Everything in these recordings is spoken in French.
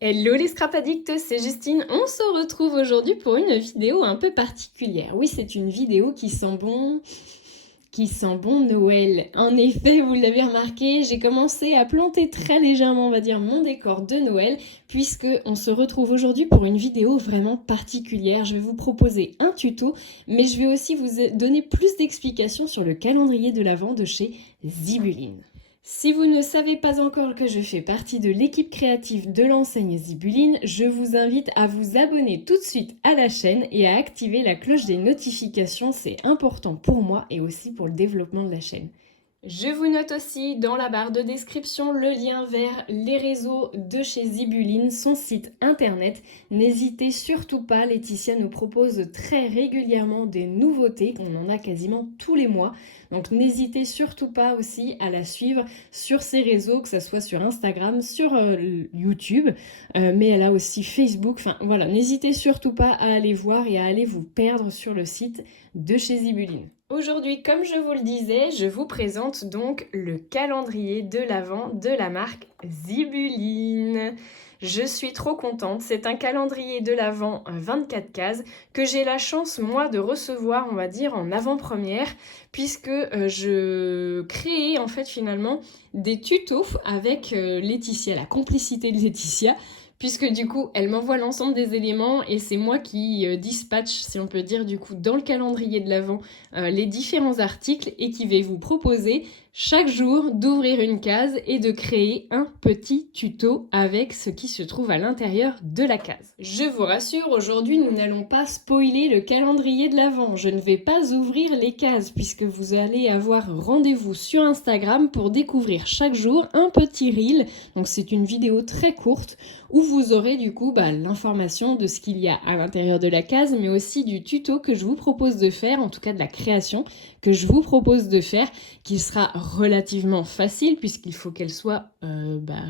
Hello les scrap addicts, c'est Justine. On se retrouve aujourd'hui pour une vidéo un peu particulière. Oui, c'est une vidéo qui sent bon Noël. En effet, vous l'avez remarqué, j'ai commencé à planter très légèrement, on va dire, mon décor de Noël, puisque on se retrouve aujourd'hui pour une vidéo vraiment particulière. Je vais vous proposer un tuto, mais je vais aussi vous donner plus d'explications sur le calendrier de l'Avent de chez Zibuline. Si vous ne savez pas encore que je fais partie de l'équipe créative de l'enseigne Zibuline, je vous invite à vous abonner tout de suite à la chaîne et à activer la cloche des notifications, c'est important pour moi et aussi pour le développement de la chaîne. Je vous note aussi dans la barre de description le lien vers les réseaux de chez Zibuline, son site internet. N'hésitez surtout pas, Laetitia nous propose très régulièrement des nouveautés, on en a quasiment tous les mois. Donc n'hésitez surtout pas aussi à la suivre sur ses réseaux, que ce soit sur Instagram, sur YouTube, mais elle a aussi Facebook. Enfin voilà, n'hésitez surtout pas à aller voir et à aller vous perdre sur le site de chez Zibuline. Aujourd'hui, comme je vous le disais, je vous présente donc le calendrier de l'Avent de la marque Zibuline. Je suis trop contente, c'est un calendrier de l'Avent 24 cases que j'ai la chance moi de recevoir, on va dire, en avant-première, puisque je créais en fait finalement des tutos avec Laetitia, la complicité de Laetitia, puisque du coup elle m'envoie l'ensemble des éléments et c'est moi qui dispatche, si on peut dire, du coup dans le calendrier de l'Avent les différents articles et qui vais vous proposer chaque jour d'ouvrir une case et de créer un petit tuto avec ce qui se trouve à l'intérieur de la case. Je vous rassure, aujourd'hui nous n'allons pas spoiler le calendrier de l'Avent. Je ne vais pas ouvrir les cases puisque vous allez avoir rendez-vous sur Instagram pour découvrir chaque jour un petit reel. Donc c'est une vidéo très courte où vous aurez du coup l'information de ce qu'il y a à l'intérieur de la case, mais aussi du tuto que je vous propose de faire, en tout cas de la création que je vous propose de faire, qui sera relativement facile puisqu'il faut qu'elle soit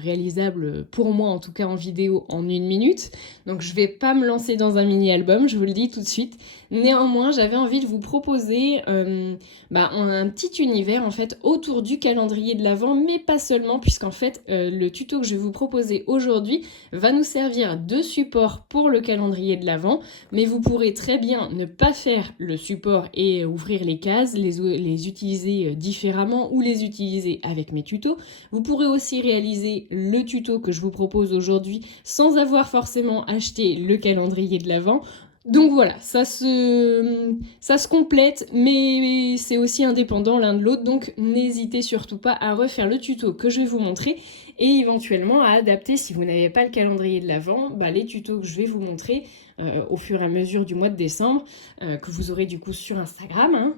réalisable pour moi, en tout cas en vidéo, en 1 minute. Donc je vais pas me lancer dans un mini-album, je vous le dis tout de suite. Néanmoins, j'avais envie de vous proposer un petit univers en fait autour du calendrier de l'Avent, mais pas seulement, puisqu'en fait le tuto que je vais vous proposer aujourd'hui va nous servir de support pour le calendrier de l'Avent, mais vous pourrez très bien ne pas faire le support et ouvrir les cases, les utiliser différemment ou les utiliser avec mes tutos. Vous pourrez aussi réaliser le tuto que je vous propose aujourd'hui sans avoir forcément acheté le calendrier de l'Avent. Donc voilà, ça se complète, mais c'est aussi indépendant l'un de l'autre, donc n'hésitez surtout pas à refaire le tuto que je vais vous montrer et éventuellement à adapter, si vous n'avez pas le calendrier de l'Avent, les tutos que je vais vous montrer au fur et à mesure du mois de décembre, que vous aurez du coup sur Instagram.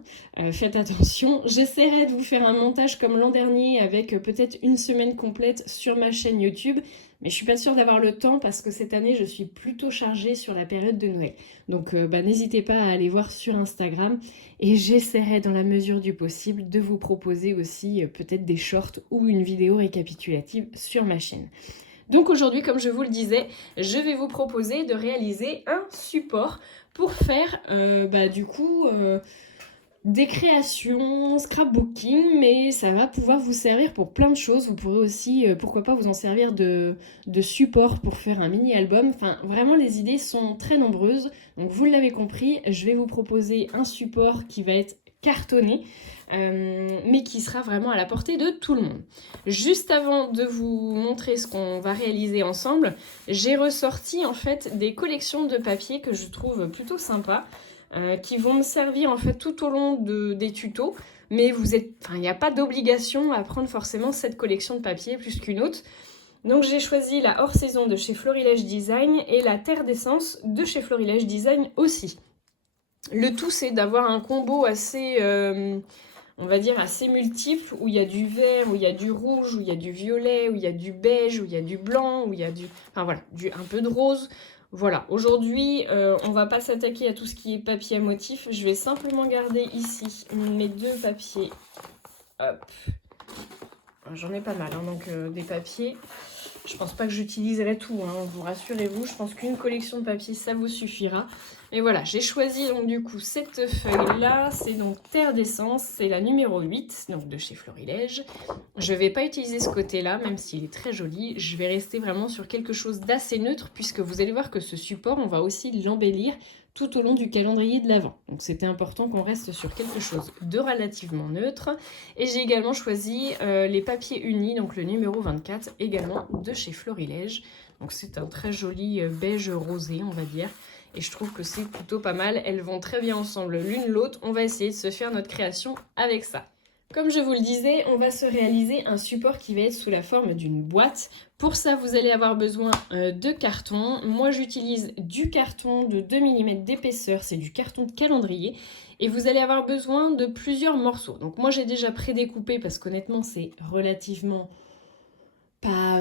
Faites attention, j'essaierai de vous faire un montage comme l'an dernier avec peut-être une semaine complète sur ma chaîne YouTube, mais je suis pas sûre d'avoir le temps parce que cette année je suis plutôt chargée sur la période de Noël. Donc n'hésitez pas à aller voir sur Instagram et j'essaierai dans la mesure du possible de vous proposer aussi peut-être des shorts ou une vidéo récapitulative sur ma chaîne. Donc aujourd'hui, comme je vous le disais, je vais vous proposer de réaliser un support pour faire des créations, scrapbooking, mais ça va pouvoir vous servir pour plein de choses. Vous pourrez aussi, pourquoi pas, vous en servir de support pour faire un mini-album. Enfin, vraiment, les idées sont très nombreuses. Donc, vous l'avez compris, je vais vous proposer un support qui va être cartonné, mais qui sera vraiment à la portée de tout le monde. Juste avant de vous montrer ce qu'on va réaliser ensemble, j'ai ressorti en fait des collections de papier que je trouve plutôt sympas. Qui vont me servir en fait tout au long des tutos, mais il n'y a pas d'obligation à prendre forcément cette collection de papier plus qu'une autre. Donc j'ai choisi la hors-saison de chez Florilège Design et la Terre d'essence de chez Florilège Design aussi. Le tout c'est d'avoir un combo assez, on va dire assez multiple, où il y a du vert, où il y a du rouge, où il y a du violet, où il y a du beige, où il y a du blanc, où il y a un peu de rose. Voilà, aujourd'hui, on va pas s'attaquer à tout ce qui est papier à motif. Je vais simplement garder ici mes deux papiers. Hop. J'en ai pas mal, donc des papiers. Je pense pas que j'utiliserai tout, vous rassurez-vous. Je pense qu'une collection de papiers, ça vous suffira. Et voilà, j'ai choisi donc du coup cette feuille-là, c'est donc Terre d'essence, c'est la numéro 8, donc de chez Florilège. Je ne vais pas utiliser ce côté-là, même s'il est très joli, je vais rester vraiment sur quelque chose d'assez neutre, puisque vous allez voir que ce support, on va aussi l'embellir tout au long du calendrier de l'Avent. Donc c'était important qu'on reste sur quelque chose de relativement neutre. Et j'ai également choisi les papiers unis, donc le numéro 24, également de chez Florilège. Donc c'est un très joli beige rosé, on va dire. Et je trouve que c'est plutôt pas mal. Elles vont très bien ensemble l'une l'autre. On va essayer de se faire notre création avec ça. Comme je vous le disais, on va se réaliser un support qui va être sous la forme d'une boîte. Pour ça, vous allez avoir besoin de carton. Moi, j'utilise du carton de 2 mm d'épaisseur. C'est du carton de calendrier. Et vous allez avoir besoin de plusieurs morceaux. Donc moi, j'ai déjà prédécoupé parce qu'honnêtement, c'est relativement pas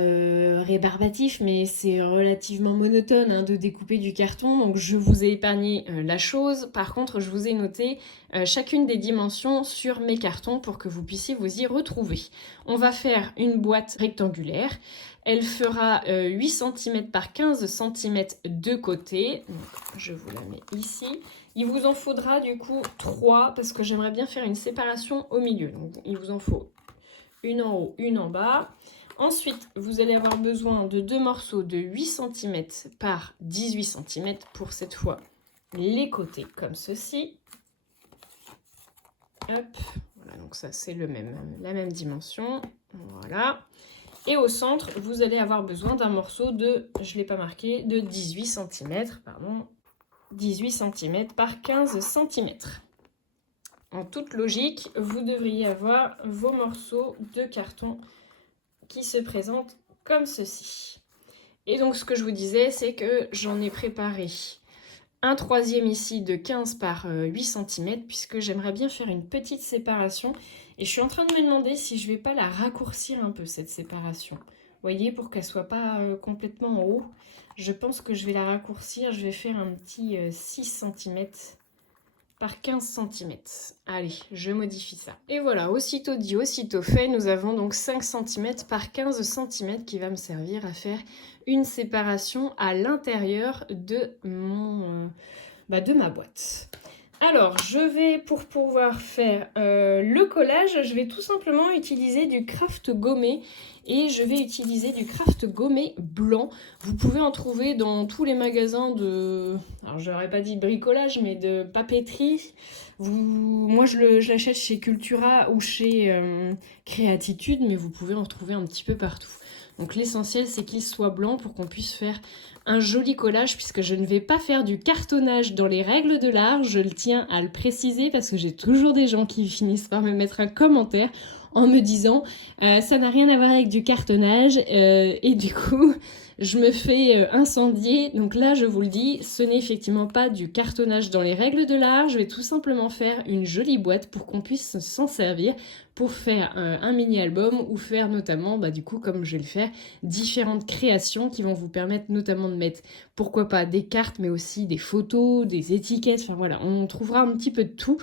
rébarbatif, mais c'est relativement monotone hein, de découper du carton, donc je vous ai épargné la chose. Par contre, je vous ai noté chacune des dimensions sur mes cartons pour que vous puissiez vous y retrouver. On va faire une boîte rectangulaire. Elle fera 8 cm par 15 cm de côté. Donc, je vous la mets ici. Il vous en faudra du coup 3 parce que j'aimerais bien faire une séparation au milieu. Donc, il vous en faut une en haut, une en bas. Ensuite, vous allez avoir besoin de 2 morceaux de 8 cm par 18 cm pour cette fois les côtés comme ceci. Hop, voilà, donc ça c'est la même dimension. Voilà. Et au centre, vous allez avoir besoin d'un morceau de, je ne l'ai pas marqué, de 18 cm, pardon, 18 cm par 15 cm. En toute logique, vous devriez avoir vos morceaux de carton qui se présentent comme ceci. Et donc ce que je vous disais, c'est que j'en ai préparé un troisième ici de 15 par 8 cm, puisque j'aimerais bien faire une petite séparation. Et je suis en train de me demander si je ne vais pas la raccourcir un peu, cette séparation. Vous voyez, pour qu'elle ne soit pas complètement en haut. Je pense que je vais la raccourcir, je vais faire un petit 6 cm par 15 cm. Allez, je modifie ça. Et voilà, aussitôt dit, aussitôt fait, nous avons donc 5 cm par 15 cm qui va me servir à faire une séparation à l'intérieur de de ma boîte. Alors, je vais, pour pouvoir faire le collage, je vais tout simplement utiliser du craft gommé et je vais utiliser du craft gommé blanc. Vous pouvez en trouver dans tous les magasins de, alors je n'aurais pas dit bricolage, mais de papeterie. Moi, je l'achète chez Cultura ou chez Créatitude, mais vous pouvez en trouver un petit peu partout. Donc l'essentiel, c'est qu'il soit blanc pour qu'on puisse faire un joli collage, puisque je ne vais pas faire du cartonnage dans les règles de l'art. Je le tiens à le préciser parce que j'ai toujours des gens qui finissent par me mettre un commentaire en me disant ça n'a rien à voir avec du cartonnage et du coup je me fais incendier. Donc là, je vous le dis, ce n'est effectivement pas du cartonnage dans les règles de l'art. Je vais tout simplement faire une jolie boîte pour qu'on puisse s'en servir pour faire un mini-album ou faire notamment, du coup, comme je vais le faire, différentes créations qui vont vous permettre notamment de mettre, pourquoi pas, des cartes, mais aussi des photos, des étiquettes. Enfin voilà, on trouvera un petit peu de tout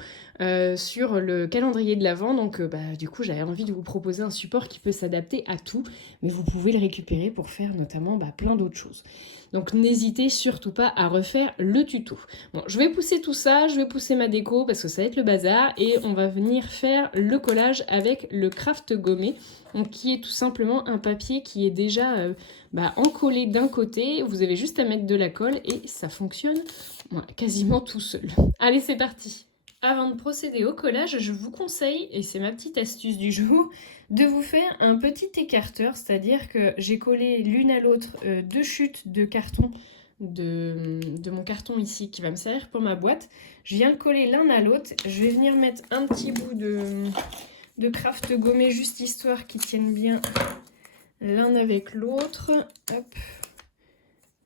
sur le calendrier de l'Avent. Donc du coup, j'avais envie de vous proposer un support qui peut s'adapter à tout, mais vous pouvez le récupérer pour faire notamment plein d'autres choses. Donc n'hésitez surtout pas à refaire le tuto. Bon, je vais pousser tout ça, je vais pousser ma déco parce que ça va être le bazar et on va venir faire le collage avec le craft gommé, donc qui est tout simplement un papier qui est déjà encollé d'un côté. Vous avez juste à mettre de la colle et ça fonctionne quasiment tout seul. Allez, c'est parti! Avant de procéder au collage, je vous conseille, et c'est ma petite astuce du jour, de vous faire un petit écarteur, c'est-à-dire que j'ai collé l'une à l'autre 2 chutes de carton de mon carton ici qui va me servir pour ma boîte. Je viens le coller l'un à l'autre. Je vais venir mettre un petit bout de craft gommé juste histoire qu'ils tiennent bien l'un avec l'autre. Hop,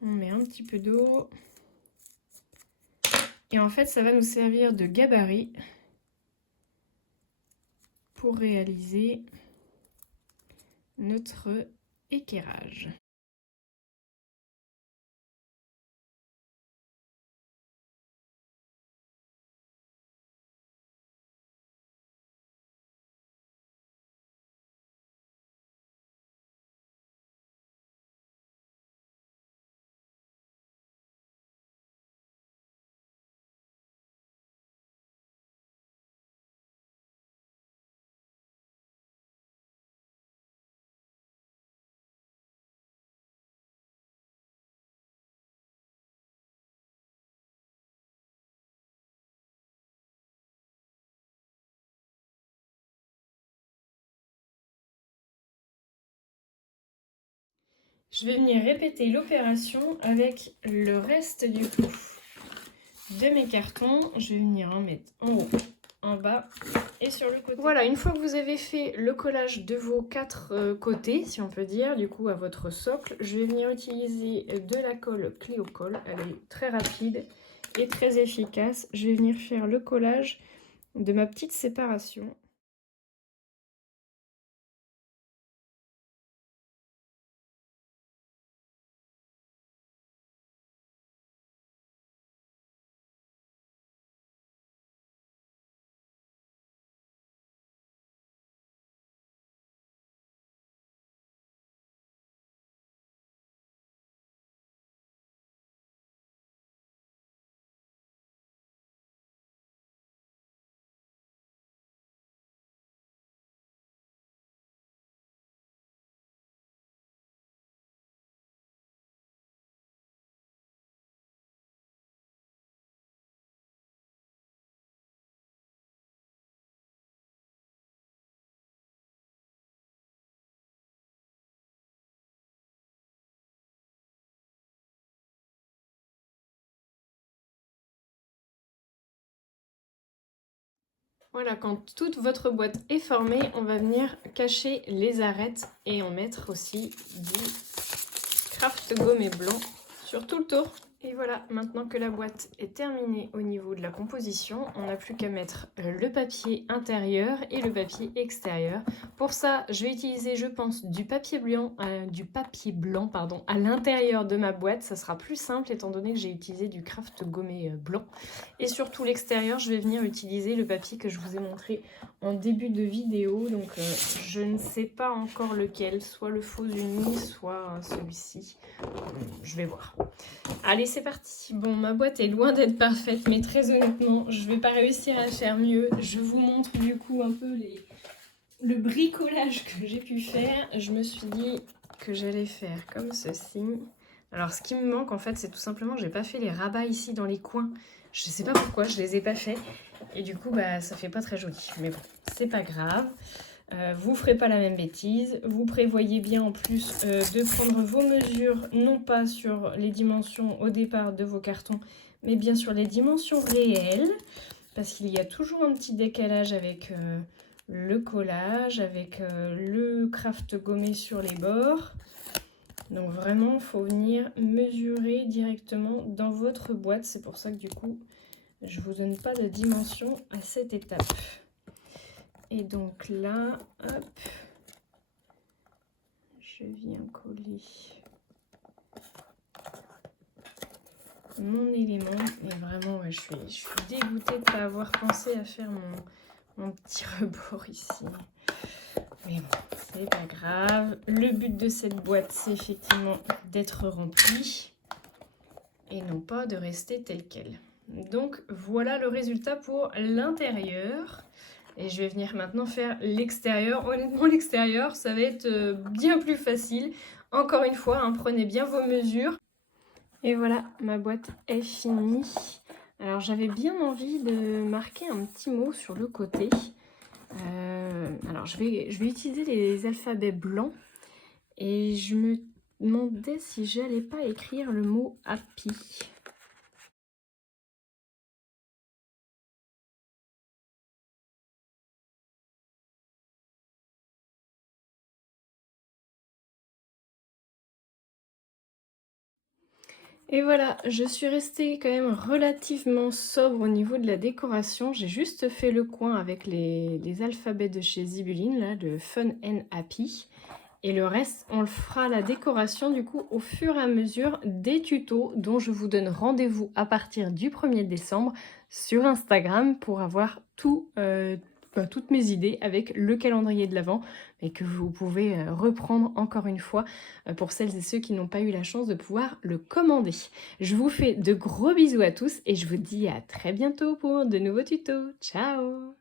on met un petit peu d'eau. Et en fait, ça va nous servir de gabarit pour réaliser notre équerrage. Je vais venir répéter l'opération avec le reste du coup de mes cartons. Je vais venir en mettre en haut, en bas et sur le côté. Voilà, une fois que vous avez fait le collage de vos 4 côtés, si on peut dire, du coup à votre socle, je vais venir utiliser de la colle Cléo-Colle. Elle est très rapide et très efficace. Je vais venir faire le collage de ma petite séparation. Voilà, quand toute votre boîte est formée, on va venir cacher les arêtes et en mettre aussi du craft gommé blanc sur tout le tour. Et voilà, maintenant que la boîte est terminée au niveau de la composition, on n'a plus qu'à mettre le papier intérieur et le papier extérieur. Pour ça, je vais utiliser, je pense, du papier blanc à l'intérieur de ma boîte. Ça sera plus simple étant donné que j'ai utilisé du craft gommé blanc. Et surtout l'extérieur, je vais venir utiliser le papier que je vous ai montré en début de vidéo. Donc je ne sais pas encore lequel, soit le faux uni, soit celui-ci. Je vais voir. Allez, c'est parti. Bon, ma boîte est loin d'être parfaite, mais très honnêtement, je vais pas réussir à faire mieux. Je vous montre du coup un peu le bricolage que j'ai pu faire. Je me suis dit que j'allais faire comme ceci. Alors, ce qui me manque, en fait, c'est tout simplement que j'ai pas fait les rabats ici dans les coins. Je sais pas pourquoi, je les ai pas fait. Et du coup, bah, ça fait pas très joli. Mais bon, c'est pas grave. Vous ne ferez pas la même bêtise. Vous prévoyez bien en plus de prendre vos mesures, non pas sur les dimensions au départ de vos cartons, mais bien sur les dimensions réelles, parce qu'il y a toujours un petit décalage avec le collage, avec le craft gommé sur les bords. Donc vraiment, il faut venir mesurer directement dans votre boîte. C'est pour ça que du coup, je ne vous donne pas de dimension à cette étape. Et donc là, hop, je viens coller mon élément. Et vraiment, ouais, je suis dégoûtée de ne pas avoir pensé à faire mon petit rebord ici. Mais bon, c'est pas grave. Le but de cette boîte, c'est effectivement d'être remplie et non pas de rester telle qu'elle. Donc voilà le résultat pour l'intérieur. Et je vais venir maintenant faire l'extérieur. Honnêtement, l'extérieur, ça va être bien plus facile. Encore une fois, hein, prenez bien vos mesures. Et voilà, ma boîte est finie. Alors, j'avais bien envie de marquer un petit mot sur le côté. Alors, je vais utiliser les alphabets blancs. Et je me demandais si j'allais pas écrire le mot « happy ». Et voilà, je suis restée quand même relativement sobre au niveau de la décoration. J'ai juste fait le coin avec les alphabets de chez Zibuline, là, de Fun and Happy. Et le reste, on le fera la décoration du coup au fur et à mesure des tutos dont je vous donne rendez-vous à partir du 1er décembre sur Instagram pour avoir toutes mes idées avec le calendrier de l'Avent et que vous pouvez reprendre encore une fois pour celles et ceux qui n'ont pas eu la chance de pouvoir le commander. Je vous fais de gros bisous à tous et je vous dis à très bientôt pour de nouveaux tutos. Ciao!